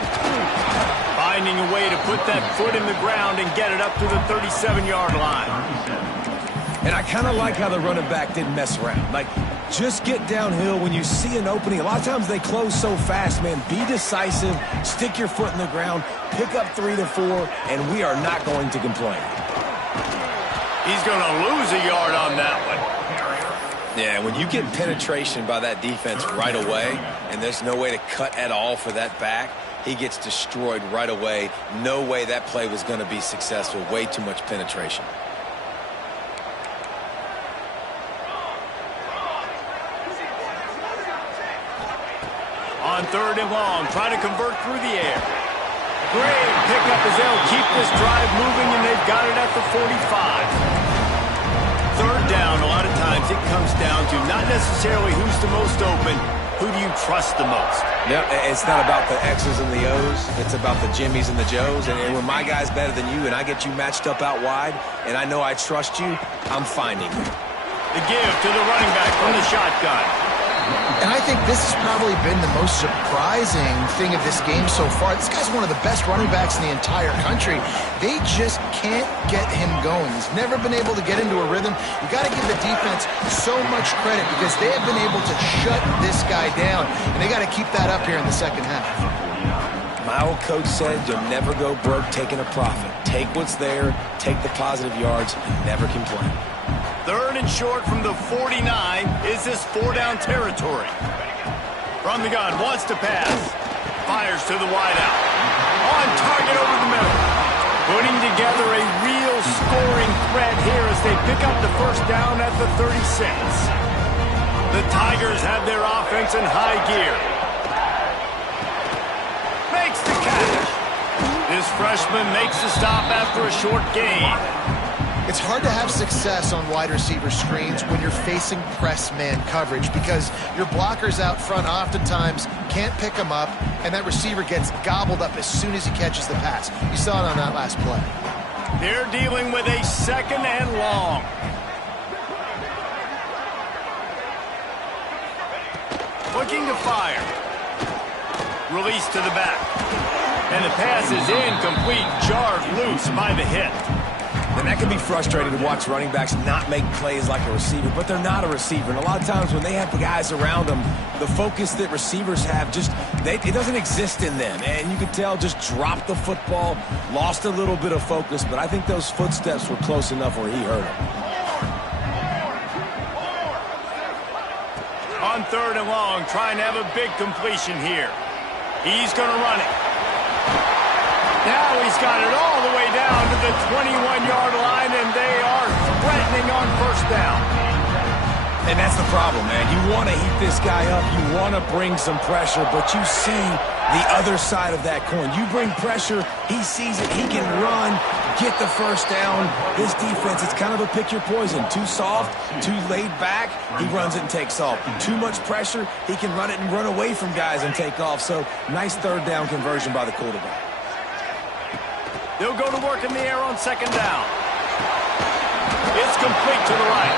Finding a way to put that foot in the ground and get it up to the 37-yard line. And I kind of like how the running back didn't mess around. Like, just get downhill when you see an opening. A lot of times they close so fast, man. Be decisive, stick your foot in the ground, pick up 3 to 4, and we are not going to complain. He's going to lose a yard on that one. Yeah, when you get penetration by that defense right away, and there's no way to cut at all for that back, he gets destroyed right away. No way that play was going to be successful. Way too much penetration. On 3rd and long, trying to convert through the air. Great pickup as they'll keep this drive moving, and they've got it at the 45. 3rd down, a lot of times it comes down to not necessarily who's the most open, who do you trust the most? Yeah, it's not about the X's and the O's. It's about the Jimmies and the Joes. And when my guy's better than you and I get you matched up out wide and I know I trust you, I'm finding you. The give to the running back from the shotgun. And I think this has probably been the most surprising thing of this game so far. This guy's one of the best running backs in the entire country. They just can't get him going. He's never been able to get into a rhythm. You got to give the defense so much credit because they have been able to shut this guy down, and they got to keep that up here in the 2nd half. My old coach said you'll never go broke taking a profit. Take what's there, take the positive yards, and never complain. 3rd and short from the 49 is this 4-down territory. From the gun, wants to pass. Fires to the wideout. On target over the middle. Putting together a real scoring threat here as they pick up the 1st down at the 36. The Tigers have their offense in high gear. Makes the catch. This freshman makes the stop after a short gain. It's hard to have success on wide receiver screens when you're facing press man coverage because your blockers out front oftentimes can't pick them up, and that receiver gets gobbled up as soon as he catches the pass. You saw it on that last play. They're dealing with a 2nd and long. Looking to fire. Release to the back. And the pass is incomplete, jarred loose by the hit. And that can be frustrating to watch running backs not make plays like a receiver, but they're not a receiver. And a lot of times when they have the guys around them, the focus that receivers have it doesn't exist in them. And you could tell just dropped the football, lost a little bit of focus, but I think those footsteps were close enough where he hurt him. 3rd and long, trying to have a big completion here. He's going to run it. Now he's got it all the way down to the 21-yard line, and they are threatening on 1st down. And that's the problem, man. You want to heat this guy up. You want to bring some pressure, but you see the other side of that coin. You bring pressure, he sees it, he can run, get the 1st down. This defense, it's kind of a pick your poison. Too soft, too laid back, he runs it and takes off. Too much pressure, he can run it and run away from guys and take off. So, nice 3rd down conversion by the quarterback. They'll go to work in the air on 2nd down. It's complete to the right.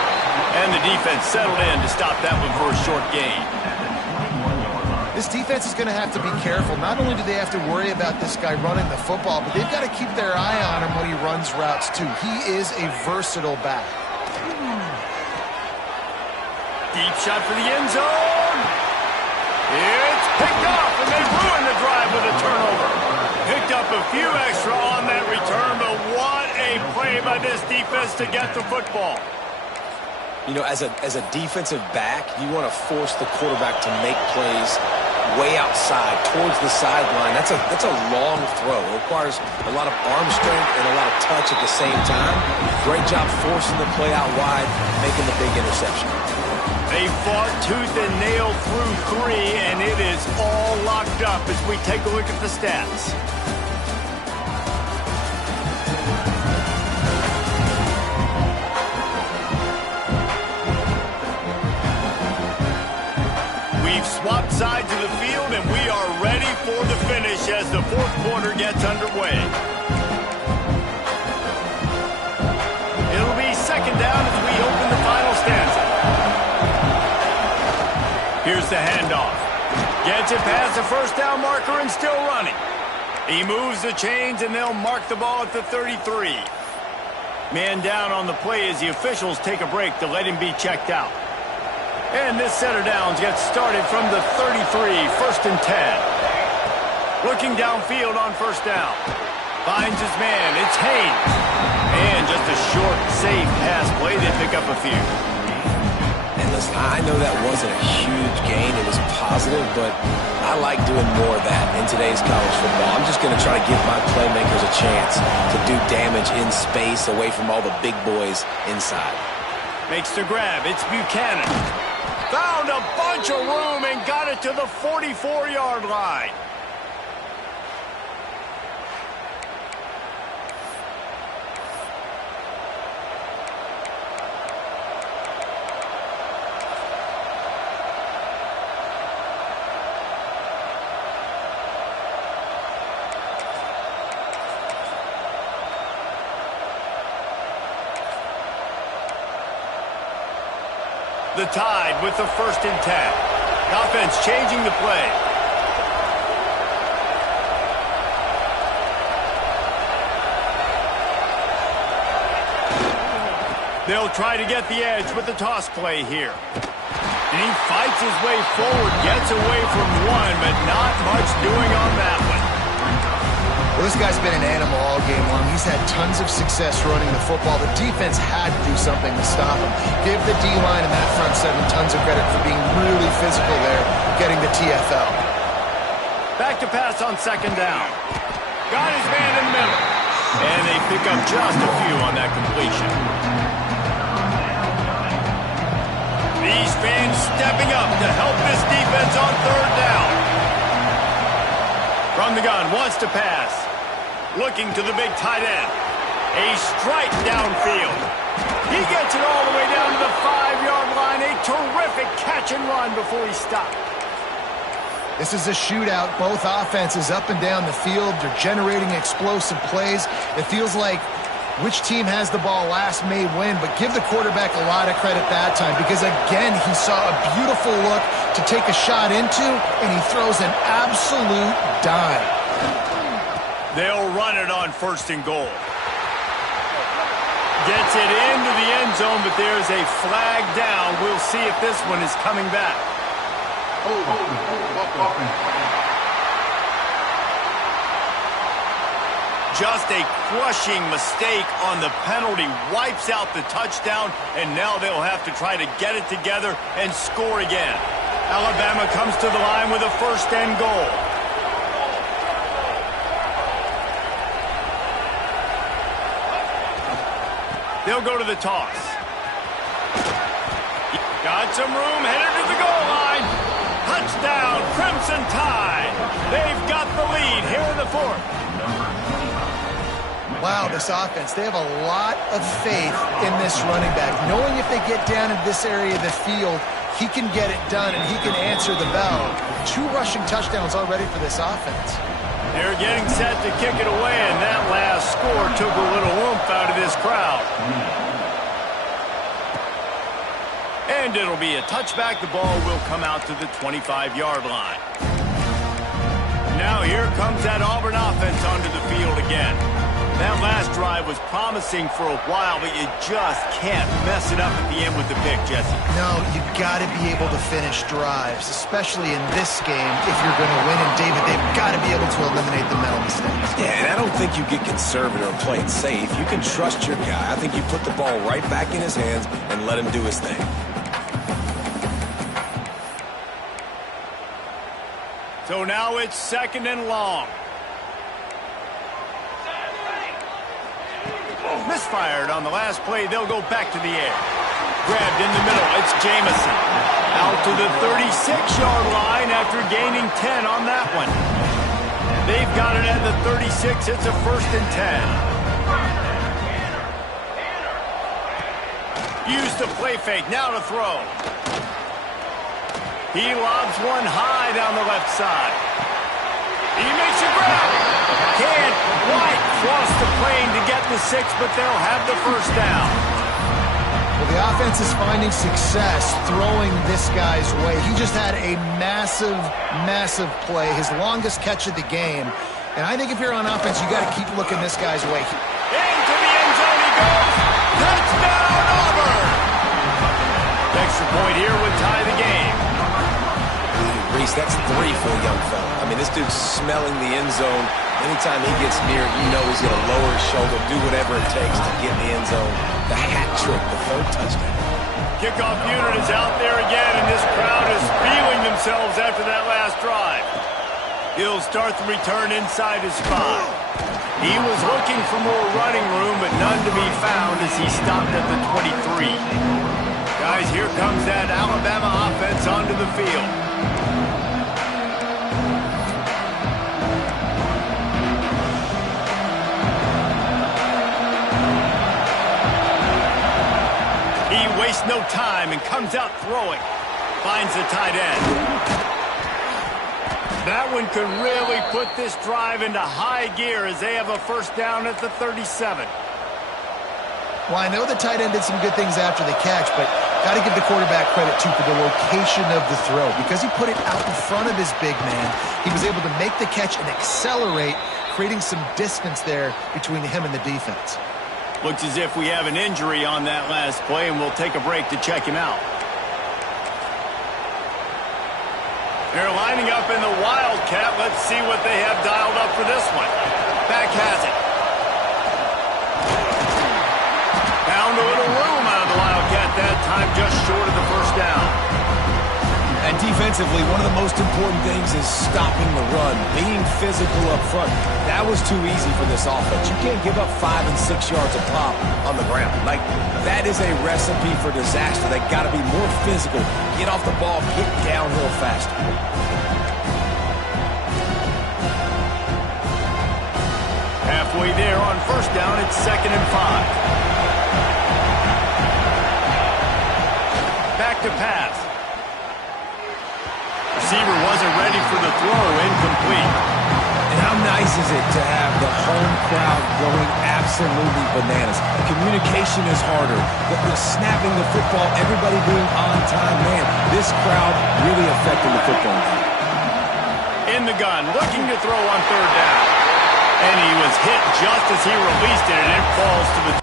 And the defense settled in to stop that one for a short gain. This defense is going to have to be careful. Not only do they have to worry about this guy running the football, but they've got to keep their eye on him when he runs routes, too. He is a versatile back. Deep shot for the end zone. It's picked off, and they ruined the drive with a turnover. Picked up a few extra on that return, but what a play by this defense to get the football. You know, as a defensive back, you want to force the quarterback to make plays way outside, towards the sideline. That's a long throw. It requires a lot of arm strength and a lot of touch at the same time. Great job forcing the play out wide, making the big interception. They fought tooth and nail through 3, and it is all locked up as we take a look at the stats. We've swapped sides of the field, and we are ready for the finish as the 4th quarter gets underway. It'll be 2nd down as we open the final stanza. Here's the handoff. Gets it past the 1st down marker and still running. He moves the chains, and they'll mark the ball at the 33. Man down on the play as the officials take a break to let him be checked out. And this set of downs gets started from the 33, 1st and 10. Looking downfield on 1st down. Finds his man. It's Haynes. And just a short, safe pass play. They pick up a few. And listen, I know that wasn't a huge gain. It was positive, but I like doing more of that in today's college football. I'm just going to try to give my playmakers a chance to do damage in space away from all the big boys inside. Makes the grab. It's Buchanan. Found a bunch of room and got it to the 44-yard line. The Tide with the 1st and 10. Offense changing the play. They'll try to get the edge with the toss play here. And he fights his way forward, gets away from one, but not much doing on that one. Well, this guy's been an animal all game long. He's had tons of success running the football. The defense had to do something to stop him. Give the D-line and that front 7 tons of credit for being really physical there, getting the TFL. Back to pass on 2nd down. Got his man in the middle. And they pick up just a few on that completion. These fans stepping up to help this defense on 3rd down. From the gun, wants to pass. Looking to the big tight end. A strike downfield. He gets it all the way down to the 5-yard line. A terrific catch and run before he stopped. This is a shootout. Both offenses up and down the field. They're generating explosive plays. It feels like which team has the ball last may win, but give the quarterback a lot of credit that time because, again, he saw a beautiful look to take a shot into, and he throws an absolute dime. They'll run it on 1st and goal. Gets it into the end zone, but there's a flag down. We'll see if this one is coming back. Just a crushing mistake on the penalty. Wipes out the touchdown, and now they'll have to try to get it together and score again. Alabama comes to the line with a 1st and goal. They'll go to the toss. Got some room, headed to the goal line. Touchdown, Crimson Tide. They've got the lead here in the 4th. Wow, this offense, they have a lot of faith in this running back. Knowing if they get down in this area of the field, he can get it done and he can answer the bell. 2 rushing touchdowns already for this offense. They're getting set to kick it away, and that last score took a little oomph out of this crowd. And it'll be a touchback. The ball will come out to the 25-yard line. Now here comes that Auburn offense onto the field again. That last drive was promising for a while, but you just can't mess it up at the end with the pick, Jesse. No, you've got to be able to finish drives, especially in this game if you're going to win. And, David, they've got to be able to eliminate the mental mistakes. Yeah, and I don't think you get conservative or play it safe. You can trust your guy. I think you put the ball right back in his hands and let him do his thing. So now it's 2nd and long. Misfired on the last play. They'll go back to the air. Grabbed in the middle. It's Jamison. Out to the 36-yard line after gaining 10 on that one. They've got it at the 36. It's a 1st and 10. Use the play fake. Now to throw. He lobs one high down the left side. He makes a grab. Can't quite cross the plane to get the 6, but they'll have the 1st down. Well, the offense is finding success throwing this guy's way. He just had a massive, massive play, his longest catch of the game. And I think if you're on offense, you got to keep looking this guy's way. Into the end zone he goes. Touchdown, Auburn! Extra point here would tie the game. Reese, that's 3 for a young fella. I mean, this dude's smelling the end zone. Anytime he gets near it, you know he's going to lower his shoulder, do whatever it takes to get in the end zone. The hat trick, the 3rd touchdown. Kickoff unit is out there again, and this crowd is feeling themselves after that last drive. He'll start the return inside his spot. He was looking for more running room, but none to be found as he stopped at the 23. Guys, here comes that Alabama offense onto the field. Wastes no time and comes out throwing. Finds the tight end. That one could really put this drive into high gear as they have a 1st down at the 37. Well, I know the tight end did some good things after the catch, but got to give the quarterback credit, too, for the location of the throw. Because he put it out in front of his big man, he was able to make the catch and accelerate, creating some distance there between him and the defense. Looks as if we have an injury on that last play, and we'll take a break to check him out. They're lining up in the Wildcat. Let's see what they have dialed up for this one. Back has it. Found a little room out of the Wildcat that time, just short of the 1st down. And defensively, one of the most important things is stopping the run, being physical up front. That was too easy for this offense. You can't give up 5 and 6 yards a pop on the ground. Like, that is a recipe for disaster. They got to be more physical, get off the ball, get downhill faster. Halfway there on 1st down, it's 2nd and 5. Back to pass. Receiver wasn't ready for the throw, incomplete. And how nice is it to have the home crowd going absolutely bananas? Communication is harder. The snapping the football, everybody being on time, man, this crowd really affecting the football game. In the gun, looking to throw on 3rd down. And he was hit just as he released it, and it falls to the...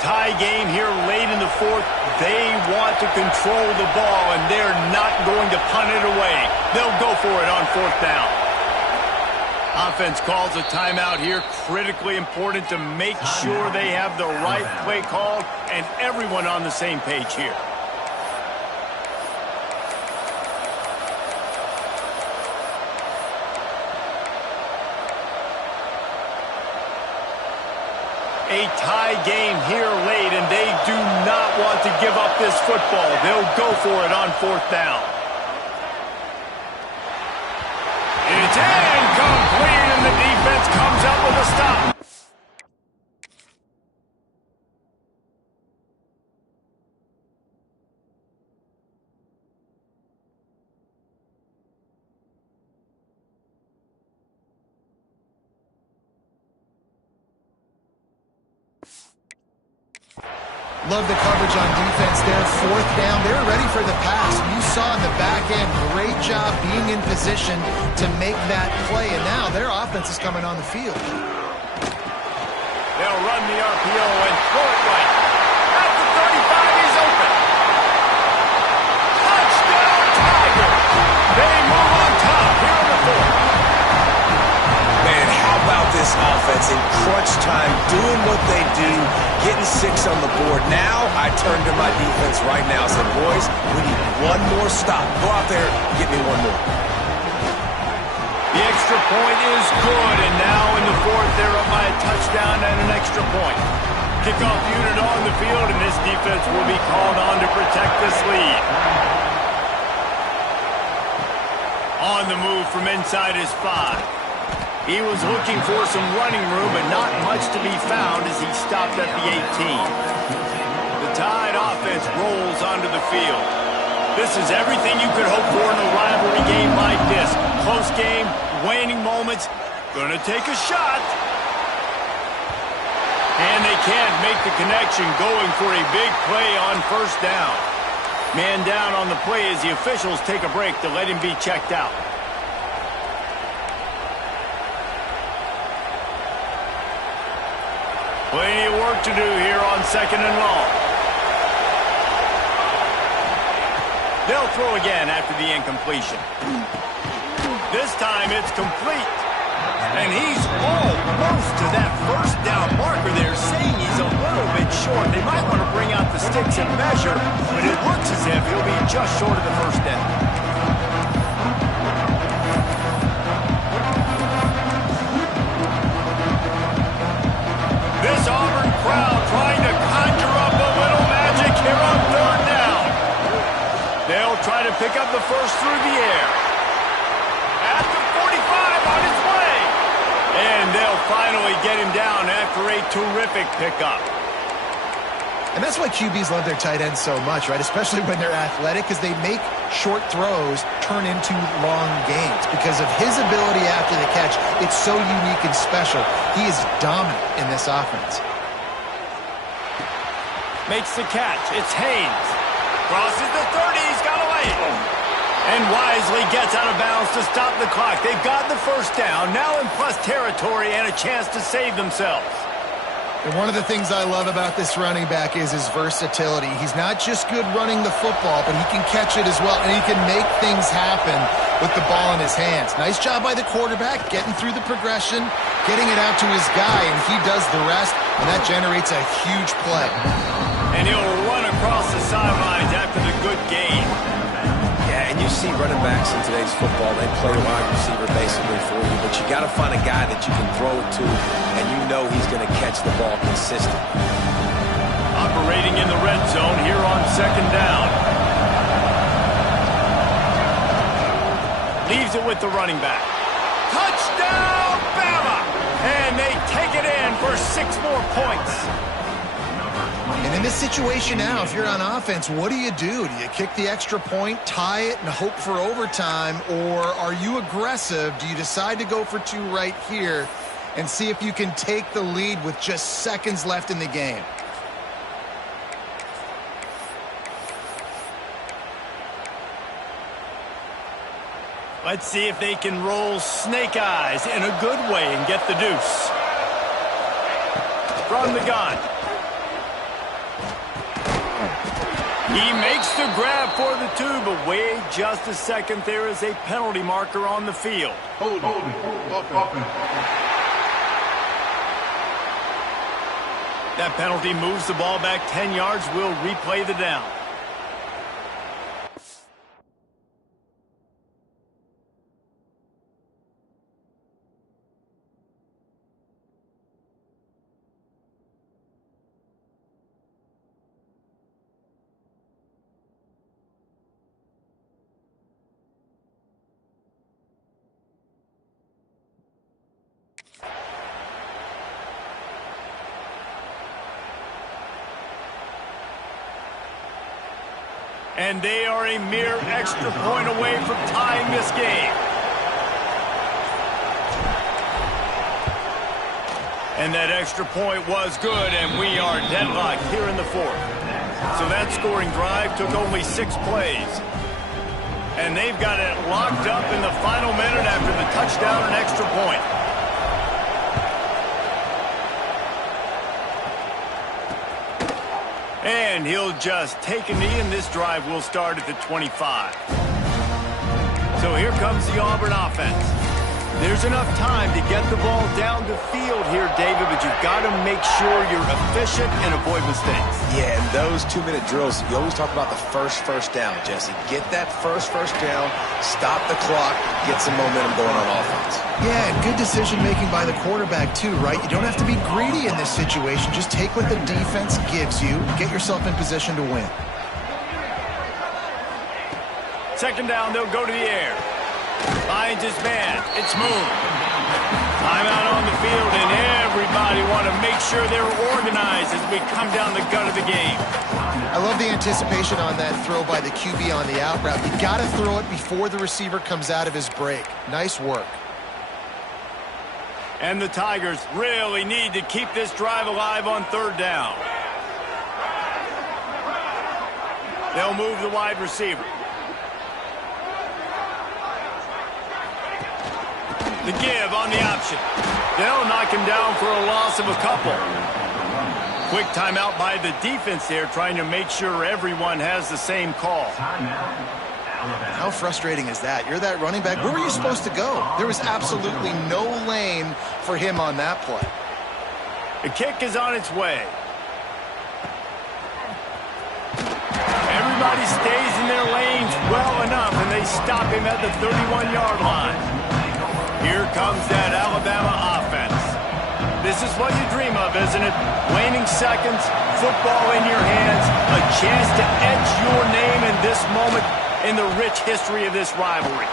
Tie game here late in the fourth. They want to control the ball, and they're not going to punt it away. They'll go for it on fourth down. Offense calls a timeout here. Critically important to make sure they have the right play called and everyone on the same page here. A tie game here late, and they do not want to give up this football. They'll go for it on fourth down. It's incomplete, and the defense comes up with a stop. Love the coverage on defense there. Fourth down. They're ready for the pass. You saw in the back end, great job being in position to make that play. And now their offense is coming on the field. They'll run the RPO and throw it right. At the 35, he's open. Touchdown, Tigers. They move on top here in the fourth. Man, how about this offense in crunch time, doing what they do, getting 6 on the board. Now I turn to my defense right now and say, boys, we need one more stop. Go out there, get me one more. The extra point is good, and now in the fourth, they're up by a touchdown and an extra point. Kickoff unit on the field, and this defense will be called on to protect this lead. On the move from inside his 5. He was looking for some running room, but not much to be found as he stopped at the 18. The Tide offense rolls onto the field. This is everything you could hope for in a rivalry game like this. Close game, waning moments, gonna take a shot. And they can't make the connection, going for a big play on first down. Man down on the play as the officials take a break to let him be checked out. Plenty of work to do here on second and long. They'll throw again after the incompletion. This time it's complete. And he's almost to that first down marker there, saying he's a little bit short. They might want to bring out the sticks and measure, but it looks as if he'll be just short of the first down. This Auburn crowd trying to conjure up a little magic here on third down. They'll try to pick up the first through the air. At the 45 on his way. And they'll finally get him down after a terrific pickup. And that's why QBs love their tight ends so much, right? Especially when they're athletic, because they make short throws turn into long gains. Because of his ability after the catch, it's so unique and special. He is dominant in this offense. Makes the catch. It's Haynes. Crosses the 30. He's got away. And wisely gets out of bounds to stop the clock. They've got the first down, now in plus territory and a chance to save themselves. And one of the things I love about this running back is his versatility. He's not just good running the football, but he can catch it as well, and he can make things happen with the ball in his hands. Nice job by the quarterback, getting through the progression, getting it out to his guy, and he does the rest, and that generates a huge play. And he'll run across the sidelines after the good gain. Yeah, and you see running backs in today's football, they play wide receiver basically for you, but you got to find a guy that you can throw it to, and you know he's going to catch the ball consistently. Operating in the red zone here on second down. Leaves it with the running back. Touchdown, Bama! And they take it in for 6 more points. And in this situation now, if you're on offense, what do? Do you kick the extra point, tie it, and hope for overtime? Or are you aggressive? Do you decide to go for 2 right here and see if you can take the lead with just seconds left in the game? Let's see if they can roll snake eyes in a good way and get the deuce. From the gun. He makes the grab for the 2, but wait just a second. There is a penalty marker on the field. Hold it. That penalty moves the ball back 10 yards. We'll replay the down. And they are a mere extra point away from tying this game. And that extra point was good, and we are deadlocked here in the 4th. So that scoring drive took only 6 plays. And they've got it locked up in the final minute after the touchdown and extra point. And he'll just take a knee, and this drive will start at the 25. So here comes the Auburn offense. There's enough time to get the ball down the field here, David, but you've got to make sure you're efficient and avoid mistakes. Yeah, and those 2-minute drills, you always talk about the first down, Jesse. Get that first down, stop the clock, get some momentum going on offense. Yeah, and good decision-making by the quarterback, too, right? You don't have to be greedy in this situation. Just take what the defense gives you. Get yourself in position to win. Second down, they'll go to the air. Finds his man. It's Moon. Timeout on the field, and everybody want to make sure they're organized as we come down the gut of the game. I love the anticipation on that throw by the QB on the out route. You got to throw it before the receiver comes out of his break. Nice work. And the Tigers really need to keep this drive alive on 3rd down. They'll move the wide receiver. The give on the option. They'll knock him down for a loss of a couple. Quick timeout by the defense there, trying to make sure everyone has the same call. How frustrating is that? You're that running back. Where were you supposed to go? There was absolutely no lane for him on that play. The kick is on its way. Everybody stays in their lanes well enough, and they stop him at the 31-yard line. Here comes that Alabama offense. This is what you dream of, isn't it? Waning seconds, football in your hands, a chance to etch your name in this moment in the rich history of this rivalry.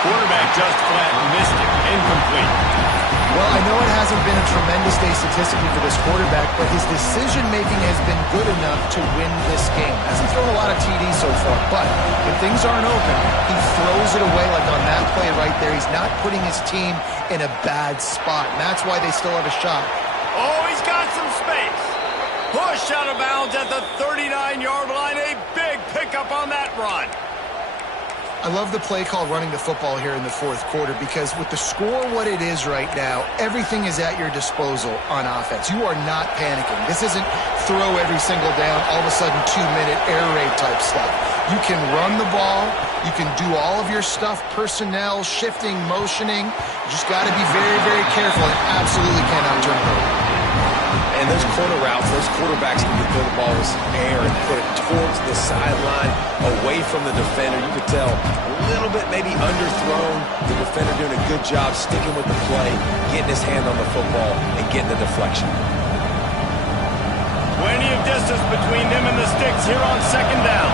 Quarterback just flat missed it. Incomplete. Well, I know it hasn't been a tremendous day statistically for this quarterback, but his decision-making has been good enough to win this game. Hasn't thrown a lot of TDs so far, but when things aren't open, he throws it away like on that play right there. He's not putting his team in a bad spot, and that's why they still have a shot. Oh, he's got some space. Push out of bounds at the 39-yard line. A big pickup on that run. I love the play call running the football here in the 4th quarter because with the score what it is right now, everything is at your disposal on offense. You are not panicking. This isn't throw every single down, all of a sudden 2-minute air raid type stuff. You can run the ball. You can do all of your stuff, personnel, shifting, motioning. You just got to be very, very careful and absolutely cannot turn it over. And those corner routes, those quarterbacks can throw the ball with some air and put it towards the sideline, away from the defender. You could tell a little bit maybe underthrown. The defender doing a good job sticking with the play, getting his hand on the football, and getting the deflection. Plenty of distance between them and the sticks here on 2nd down.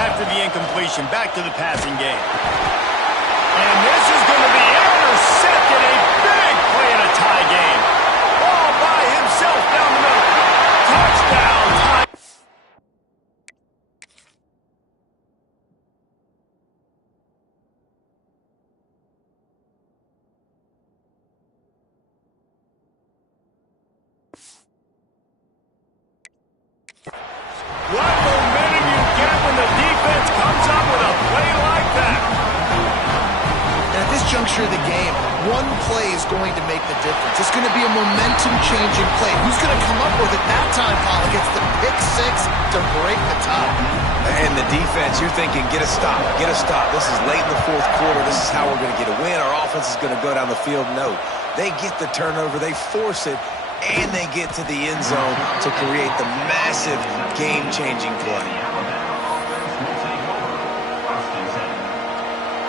After the incompletion, back to the passing game. And this is going to be intercepted. A big play in a tie game. All by himself down the middle. Touchdown. What momentum you get when the defense comes up with a play like that. And at this juncture of the game, one play is going to make the difference. It's going to be a momentum-changing play. Who's going to come up with it that time, Pollock? It's the pick six to break the tie. And the defense, you're thinking, get a stop, get a stop. This is late in the fourth quarter. This is how we're going to get a win. Our offense is going to go down the field. No, they get the turnover, they force it, and they get to the end zone to create the massive game-changing play.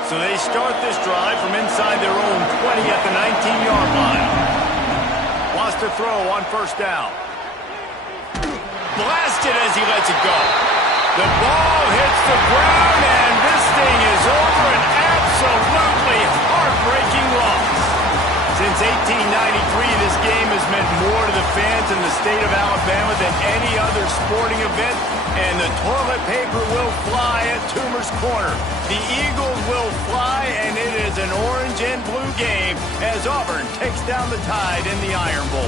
So they start this drive from inside their own 20 at the 19-yard line. Wants to throw on first down. Blasted as he lets it go. The ball hits the ground, and this thing is over. An absolutely heartbreaking loss. Since 1893, this game has meant more to the fans in the state of Alabama than any other sporting event, and the toilet paper will fly at Toomer's Corner. The Eagles will fly, and it is an orange and blue game as Auburn takes down the Tide in the Iron Bowl.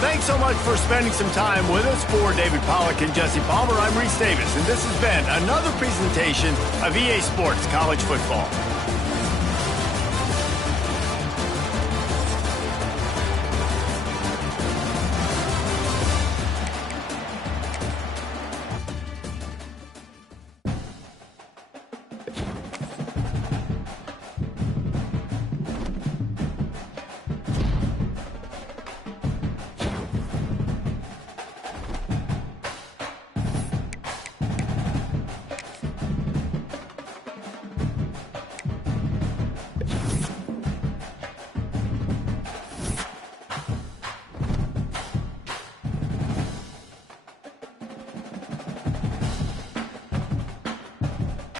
Thanks so much for spending some time with us. For David Pollock and Jesse Palmer, I'm Reese Davis, and this has been another presentation of EA Sports College Football.